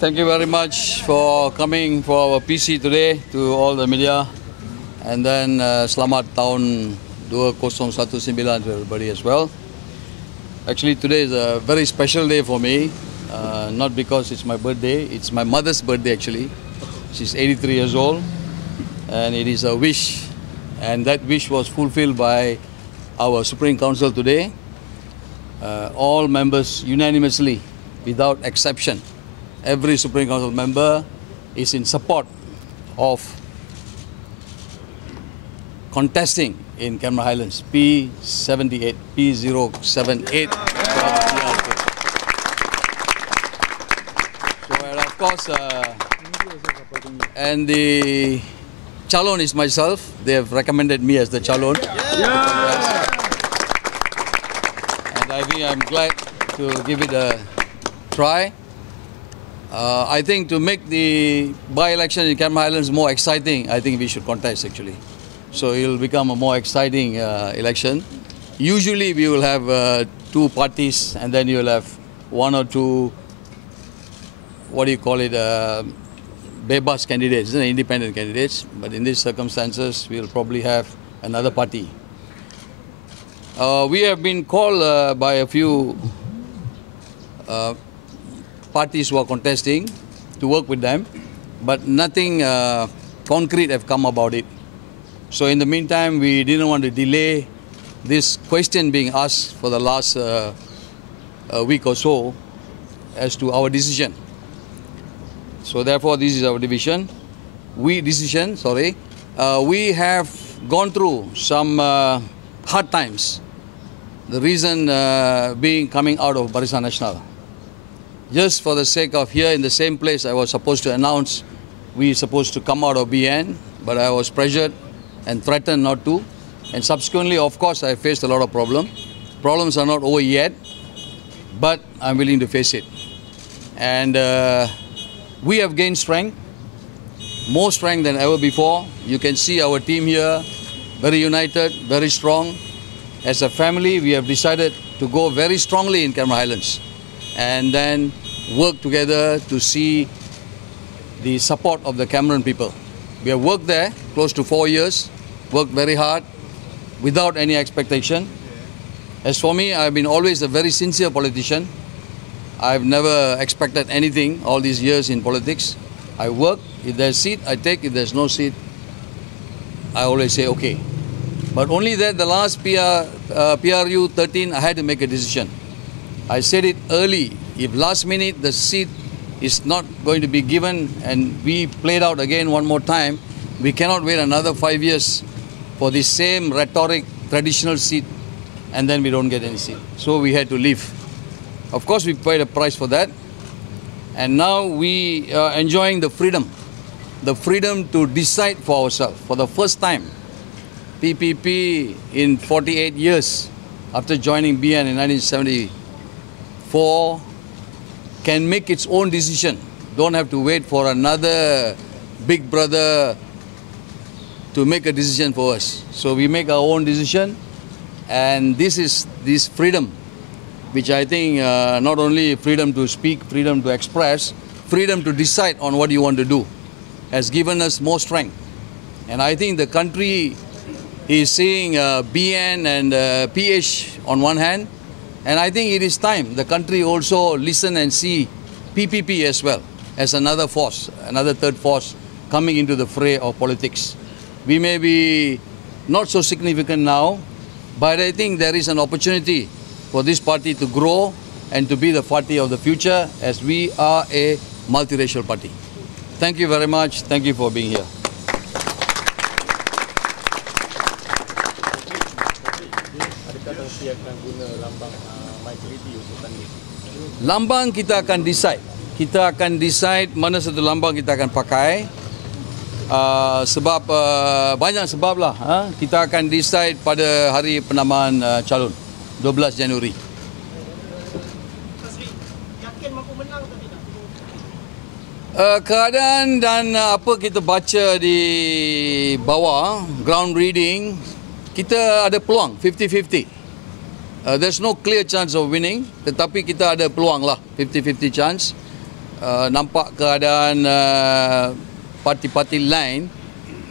Thank you very much for coming for our PC today to all the media. And then selamat tahun 2019 to everybody as well. Actually, today is a very special day for me. Not because it's my birthday, it's my mother's birthday actually. She's 83 years old and it is a wish. And that wish was fulfilled by our Supreme Council today. All members unanimously, without exception, every Supreme Council member is in support of contesting in Cameron Highlands P78, P078. So, and of course, and the Chalon is myself. They have recommended me as the Chalon. Yeah. And I think I'm glad to give it a try. I think to make the by-election in Cameron Highlands more exciting, I think we should contest actually. So it will become a more exciting election. Usually we will have two parties and then you will have one or two, what do you call it, bebas candidates, independent candidates. But in these circumstances, we will probably have another party. We have been called by a few parties who are contesting to work with them, but nothing concrete have come about it. So in the meantime, we didn't want to delay this question being asked for the last week or so as to our decision. So therefore, this is our decision. We have gone through some hard times. The reason being coming out of Barisan Nasional. Just for the sake of here in the same place, I was supposed to announce we supposed to come out of BN, but I was pressured and threatened not to. And subsequently, of course, I faced a lot of problems. Problems are not over yet, but I'm willing to face it. And we have gained strength, more strength than ever before. You can see our team here, very united, very strong. As a family, we have decided to go very strongly in Cameron Highlands and then work together to see the support of the Cameron people. We have worked there close to 4 years, worked very hard without any expectation. As for me, I've been always a very sincere politician. I've never expected anything all these years in politics. I work, if there's seat, I take. If there's no seat, I always say okay. But only that the last PRU 13, I had to make a decision. I said it early. If last minute the seat is not going to be given and we played out again one more time, we cannot wait another 5 years for the same rhetoric, traditional seat, and then we don't get any seat. So we had to leave. Of course, we paid a price for that. And now we are enjoying the freedom to decide for ourselves. For the first time, PPP in 48 years, after joining BN in 1974, can make its own decision. Don't have to wait for another big brother to make a decision for us. So we make our own decision, and this freedom, which I think not only freedom to speak, freedom to express, freedom to decide on what you want to do, has given us more strength. And I think the country is seeing BN and PH on one hand, and I think it is time the country also listen and see PPP as well as another force, another third force coming into the fray of politics. We may be not so significant now, but I think there is an opportunity for this party to grow and to be the party of the future, as we are a multiracial party. Thank you very much. Thank you for being here. Lambang kita akan decide. Kita akan decide mana satu lambang kita akan pakai. Sebab banyak sebab lah. Kita akan decide pada hari penamaan calon 12 Januari. Yakin mampu menang atau tidak? Keadaan dan apa kita baca di bawah, ground reading, kita ada peluang 50-50. There's no clear chance of winning, tetapi kita ada peluang lah, 50-50 chance. nampak keadaan parti-parti lain,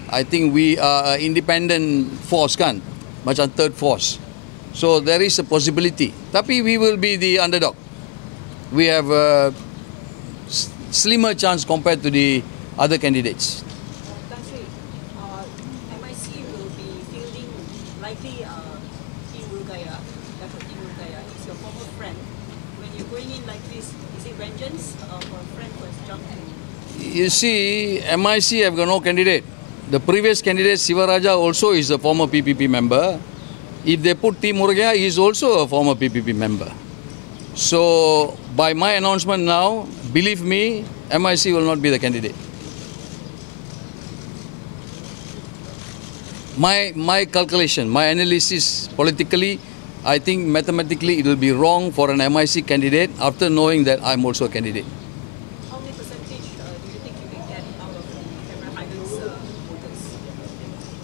I think we are an independent force kan, macam third force. So there is a possibility. Tapi we will be the underdog. We have a slimmer chance compared to the other candidates. MIC will be fielding likely Dr. Kayveas. He's your former friend. When you're going in like this, is it vengeance for a friend who has jumped in? You see, MIC have got no candidate. The previous candidate, Sivaraja, also is a former PPP member. If they put T. Murugaya, he is also a former PPP member. So, by my announcement now, believe me, MIC will not be the candidate. My calculation, my analysis politically, I think mathematically it will be wrong for an MIC candidate after knowing that I'm also a candidate. How many percentage do you think you can get out of the Cameron Highlands voters?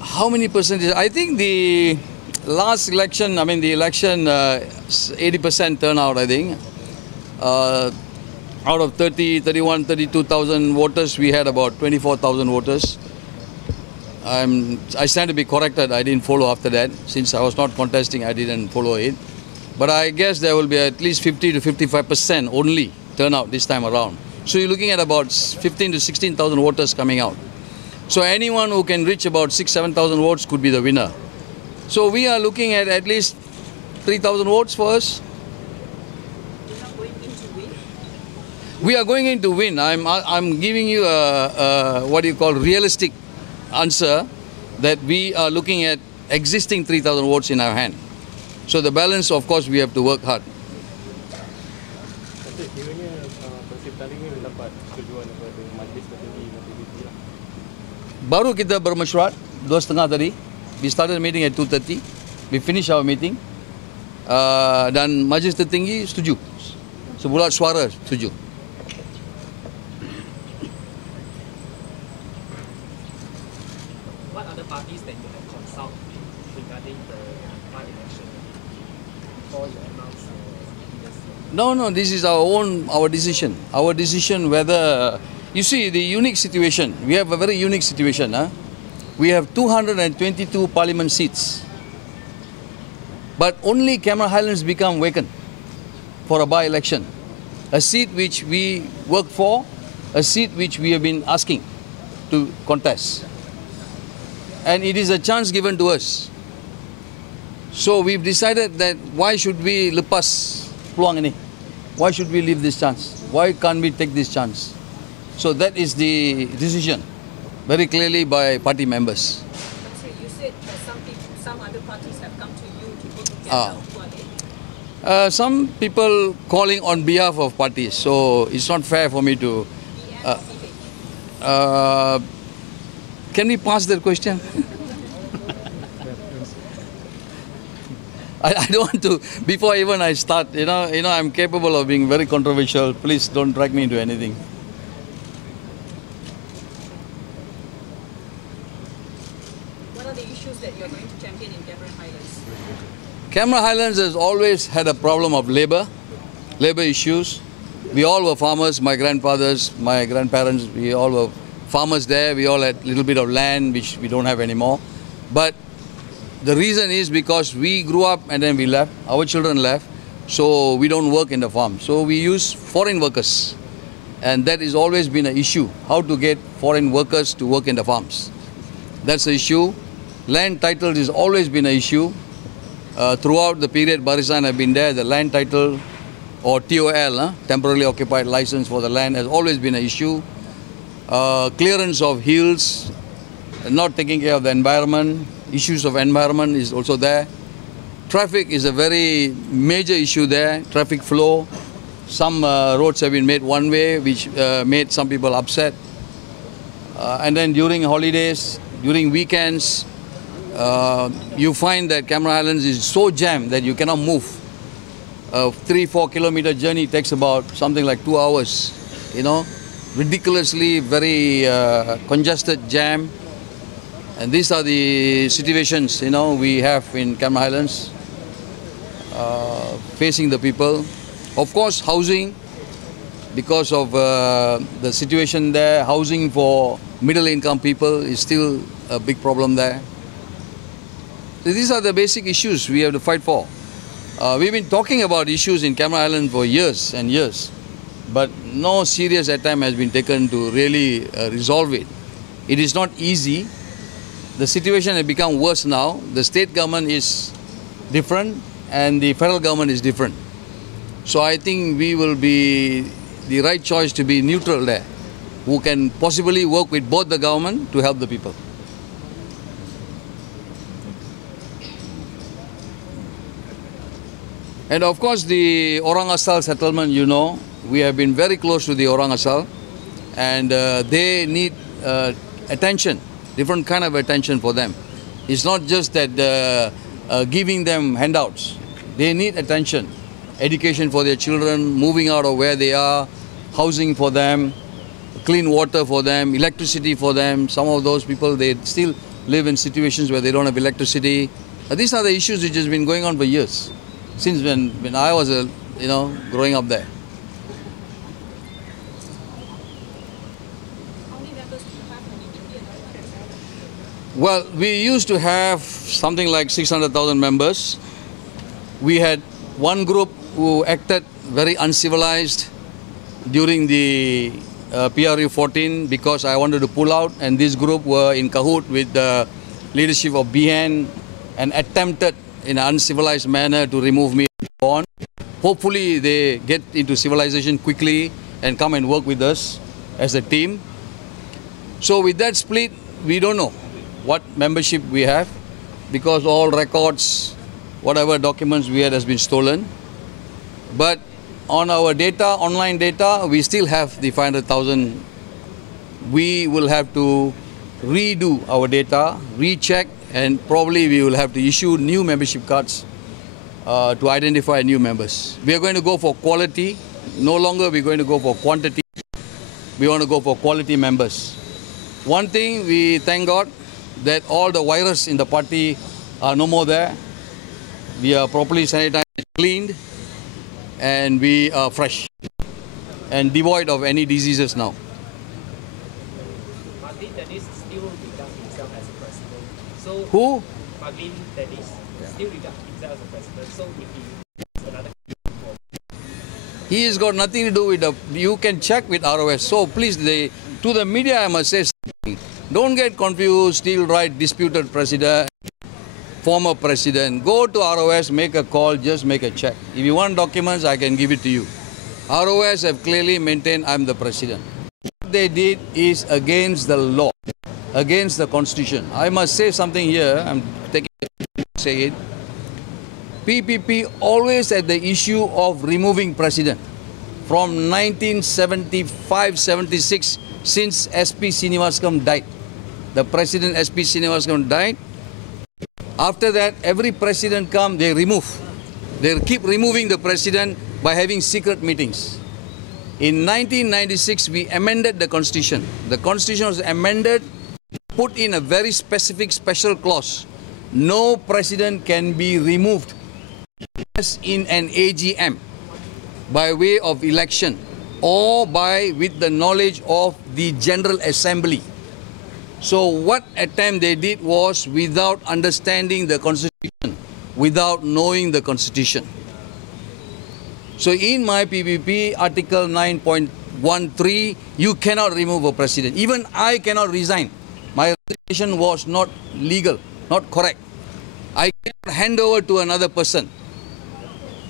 How many percentage? I think the last election, the election, 80% turnout, I think. Out of 30, 31, 32,000 voters, we had about 24,000 voters. I stand to be corrected. I didn't follow after that. Since I was not contesting, I didn't follow it. But I guess there will be at least 50 to 55% only turnout this time around. So you're looking at about 15 to 16,000 voters coming out. So anyone who can reach about 6,000, 7,000 votes could be the winner. So we are looking at least 3,000 votes for us. You're not going in to win? We are going in to win. I'm giving you a what do you call realistic answer that we are looking at existing 3,000 votes in our hand. So the balance, of course, we have to work hard. Baru kita bermesyuarat 2:30 tadi. We started the meeting at 2:30. We finished our meeting. Dan Majlis Tertinggi setuju. Sebulat suara setuju. What other parties that you have consulted regarding the by-election before you announce the No, this is our decision. Our decision whether, you see the unique situation. We have a very unique situation. We have 222 parliament seats. But only Cameron Highlands become vacant for a by-election. A seat which we work for, a seat which we have been asking to contest. And it is a chance given to us. So we've decided that why should we lepas peluang ini? Why should we leave this chance? Why can't we take this chance? So that is the decision, very clearly by party members. So you said that some other parties have come to you to go together. Who are they? Some people calling on behalf of parties, so it's not fair for me to... can we pass that question? I don't want to, before even I start, I'm capable of being very controversial. Please don't drag me into anything. What are the issues that you're going to champion in Cameron Highlands? Cameron Highlands has always had a problem of labor issues. We all were farmers, my grandfathers, my grandparents, we all were farmers there. We all had a little bit of land, which we don't have anymore. But the reason is because we grew up and then we left, our children left, so we don't work in the farm. So we use foreign workers. And that has always been an issue, how to get foreign workers to work in the farms. That's the issue. Land title has always been an issue. Throughout the period Barisan have been there, the land title or TOL, temporarily occupied license for the land, has always been an issue. Clearance of hills, not taking care of the environment, issues of environment is also there. Traffic is a very major issue there, traffic flow. Some roads have been made one way, which made some people upset. And then during holidays, during weekends, you find that Cameron Highlands is so jammed that you cannot move. A 3-4 kilometer journey takes about something like 2 hours, ridiculously very congested jam. And these are the situations, we have in Cameron Highlands facing the people. Of course, housing, because of the situation there. Housing for middle income people is still a big problem there. So these are the basic issues we have to fight for. We've been talking about issues in Cameron Island for years and years, but no serious attempt has been taken to really resolve it. It is not easy. The situation has become worse now. The state government is different and the federal government is different. So I think we will be the right choice to be neutral there, who can possibly work with both the government to help the people. And of course the Orang Asal settlement, you know, we have been very close to the Orang Asal, and they need attention, different kind of attention for them. It's not just that giving them handouts. They need attention, education for their children, moving out of where they are, housing for them, clean water for them, electricity for them. Some of those people, they still live in situations where they don't have electricity. These are the issues which has been going on for years, since when I was, growing up there. How many members do you have in India? Well, we used to have something like 600,000 members. We had one group who acted very uncivilized during the PRU 14 because I wanted to pull out, and this group were in cahoot with the leadership of BN and attempted in an uncivilized manner to remove me on. Hopefully they get into civilization quickly and come and work with us as a team. So with that split, we don't know what membership we have, because all records, whatever documents we had has been stolen. But on our data, online data, we still have the 500,000. We will have to redo our data, recheck, and probably we will have to issue new membership cards to identify new members. We are going to go for quality. No longer we're going to go for quantity. We want to go for quality members. One thing, we thank God that all the virus in the party are no more there. We are properly sanitized, cleaned, and we are fresh and devoid of any diseases now. Martin Dennis still regards himself as a president. So Who? Martin Dennis still regards himself as a president. So if he has another He has got nothing to do with the. You can check with ROS. So please, to the media, I must say something. Don't get confused. Still right, disputed president, former president. Go to ROS, make a call, just make a check. If you want documents, I can give it to you. ROS have clearly maintained I'm the president. What they did is against the law, against the constitution. I must say something here. I'm taking to say it. PPP always had the issue of removing president from 1975-76, since SP Srinivaskam died. The president SP Srinivaskam died. After that, every president come, they remove. They keep removing the president by having secret meetings. In 1996, we amended the constitution. The constitution was amended, put in a very specific special clause. No president can be removed in an AGM by way of election or with the knowledge of the General Assembly. So what attempt they did was without understanding the constitution, without knowing the constitution. So in my PPP, Article 9.13, you cannot remove a president. Even I cannot resign. My resignation was not legal, not correct. I cannot hand over to another person.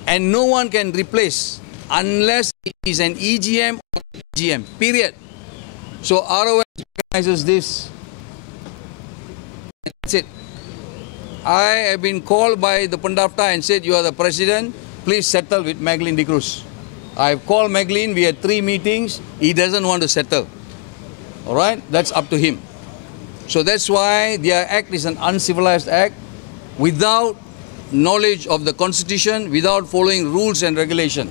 And no one can replace unless it is an EGM or EGM, period. So ROS recognizes this. That's it. I have been called by the Pandafta and said, you are the president, please settle with Maglin de Cruz. I have called Maglin, we had 3 meetings, he doesn't want to settle. All right, that's up to him. So that's why their act is an uncivilized act, without knowledge of the constitution, without following rules and regulation.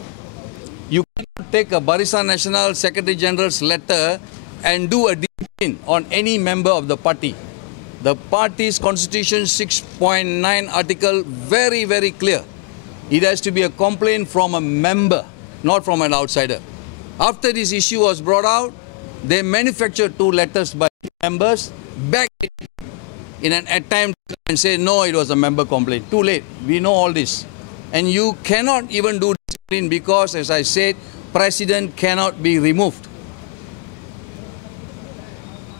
You cannot take a Barisan Nasional Secretary General's letter and do a discipline on any member of the party. The party's constitution 6.9 article very, very clear. It has to be a complaint from a member, not from an outsider. After this issue was brought out, they manufactured 2 letters by members back in an attempt and say, no, it was a member complaint. Too late. We know all this. And you cannot even do discipline because, as I said, president cannot be removed.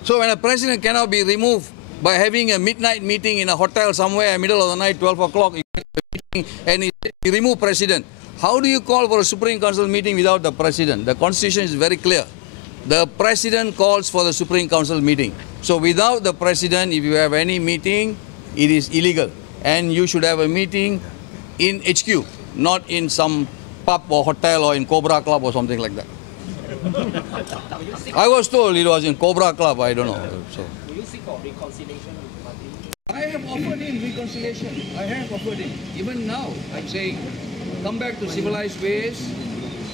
So when a president cannot be removed by having a midnight meeting in a hotel somewhere, middle of the night, 12 o'clock, and he remove president. How do you call for a Supreme Council meeting without the president? The constitution is very clear. The president calls for the Supreme Council meeting. So without the president, if you have any meeting, it is illegal. And you should have a meeting in HQ, not in some pub or hotel or in Cobra Club or something like that. I was told it was in Cobra Club, I don't know. So. Will you seek for reconciliation with the party? I have offered him reconciliation. I have offered him. Even now, I'm saying, come back to civilized ways,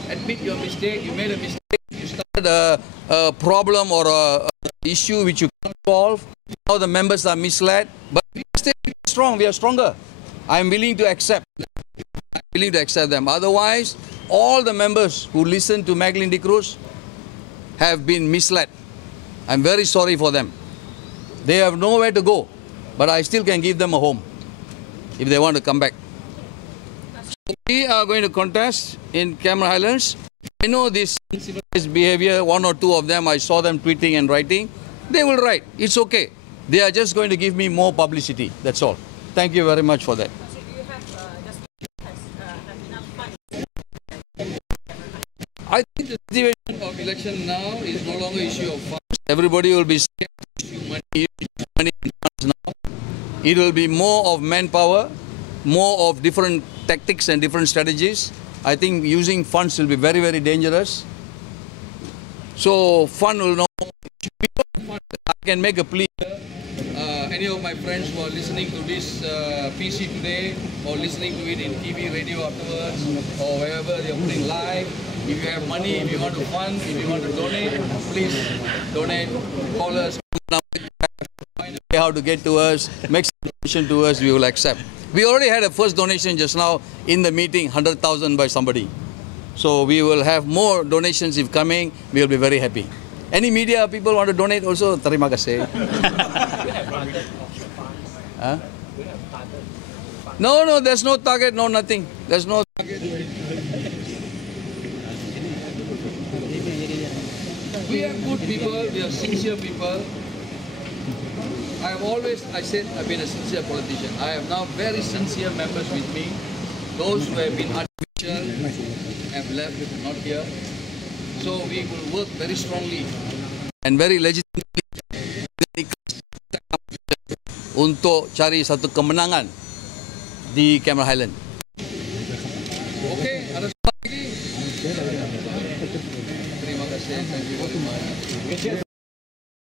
admit your mistake, you made a mistake, you started a problem or an issue which you can't solve. Now the members are misled, but we are still strong, we are stronger. I'm willing to accept. I'm willing to accept them. Otherwise, all the members who listen to Magdalene de Cruz have been misled. I'm very sorry for them. They have nowhere to go, but I still can give them a home if they want to come back. So we are going to contest in Cameron Highlands. I know this uncivilized behavior, 1 or 2 of them, I saw them tweeting and writing. They will write. It's okay. They are just going to give me more publicity. That's all. Thank you very much for that. So do you have have enough funds? I think the situation of election now is no longer issue of funds. Everybody will be scared to issue money in funds now. It will be more of manpower, more of different tactics and different strategies. I think using funds will be very, very dangerous. So fund will not. I can make a plea. Any of my friends who are listening to this PC today or listening to it in TV, radio afterwards or wherever they are putting live, if you have money, if you want to fund, if you want to donate, please donate, call us, find a way how to get to us, make some donation to us, we will accept. We already had a first donation just now in the meeting, 100,000 by somebody. So we will have more donations if coming, we will be very happy. Any media people want to donate also, terima kasih. Huh? No, there's no target, no nothing. There's no target. We are good people, we are sincere people. I said I've been a sincere politician. I have now very sincere members with me. Those who have been artificial have left, not here. So we will work very strongly and very legitimately untuk cari satu kemenangan di Cameron Highlands.